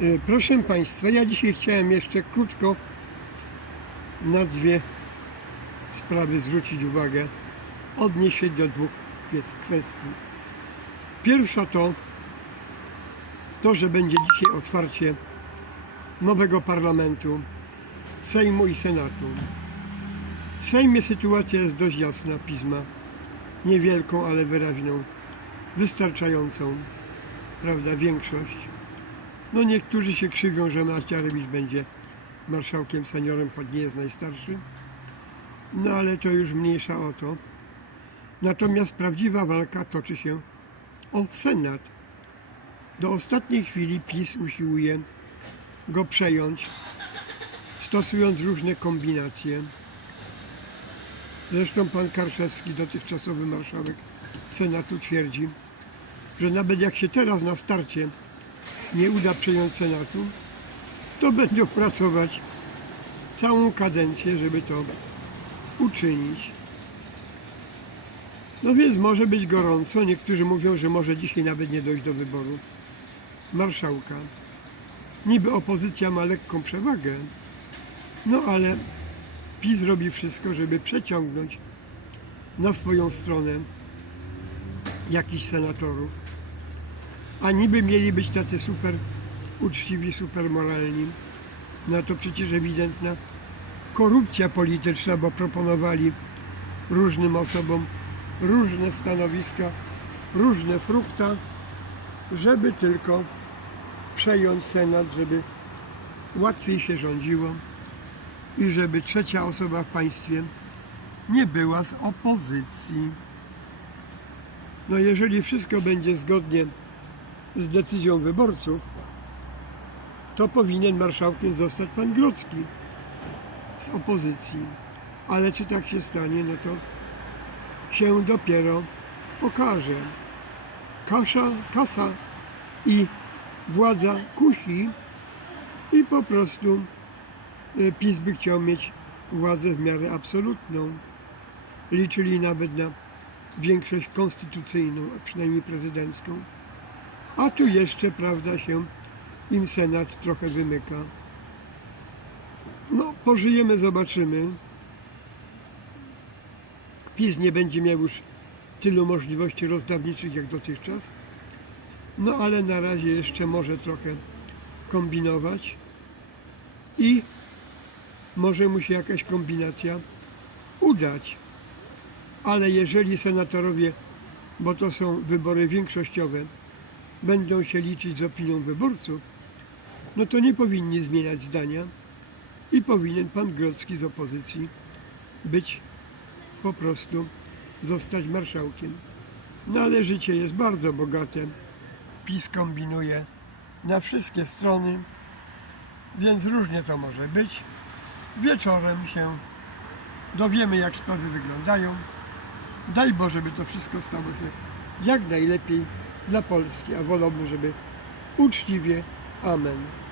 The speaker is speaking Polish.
E, Proszę Państwa, ja dzisiaj chciałem jeszcze krótko na dwie sprawy zwrócić uwagę, odnieść się do dwóch kwestii. Pierwsza to to, że będzie dzisiaj otwarcie nowego parlamentu, Sejmu i Senatu. W Sejmie sytuacja jest dość jasna, pisma. Niewielką, ale wyraźną, wystarczającą, prawda, większość. No niektórzy się krzywią, że Maciarewicz będzie marszałkiem seniorem, choć nie jest najstarszy. No ale to już mniejsza o to. Natomiast prawdziwa walka toczy się o Senat. Do ostatniej chwili PiS usiłuje go przejąć, stosując różne kombinacje. Zresztą pan Karszewski, dotychczasowy marszałek Senatu, twierdzi, że nawet jak się teraz na starcie nie uda przejąć Senatu, to będą pracować całą kadencję, żeby to uczynić. No więc może być gorąco. Niektórzy mówią, że może dzisiaj nawet nie dojść do wyboru marszałka. Niby opozycja ma lekką przewagę, no ale PiS robi wszystko, żeby przeciągnąć na swoją stronę jakichś senatorów. A niby mieli być tacy super uczciwi, super moralni. No to przecież ewidentna korupcja polityczna, bo proponowali różnym osobom różne stanowiska, różne frukta, żeby tylko przejąć Senat, żeby łatwiej się rządziło i żeby trzecia osoba w państwie nie była z opozycji. No jeżeli wszystko będzie zgodnie z decyzją wyborców, to powinien marszałkiem zostać pan Grodzki z opozycji. Ale czy tak się stanie, no to się dopiero okaże. Kasza, kasa i władza kusi i po prostu e, PiS by chciał mieć władzę w miarę absolutną. Liczyli nawet na większość konstytucyjną, a przynajmniej prezydencką. A tu jeszcze, prawda, się im Senat trochę wymyka. No, pożyjemy, zobaczymy. PiS nie będzie miał już tylu możliwości rozdawniczych jak dotychczas. No ale na razie jeszcze może trochę kombinować i może mu się jakaś kombinacja udać. Ale jeżeli senatorowie, bo to są wybory większościowe, będą się liczyć z opinią wyborców, no to nie powinni zmieniać zdania i powinien pan Grodzki z opozycji być po prostu zostać marszałkiem. No ale życie jest bardzo bogate. PiS kombinuje na wszystkie strony, więc różnie to może być. Wieczorem się dowiemy, jak sprawy wyglądają. Daj Boże, by to wszystko stało się jak najlepiej dla Polski, a wolałbym, żeby uczciwie. Amen.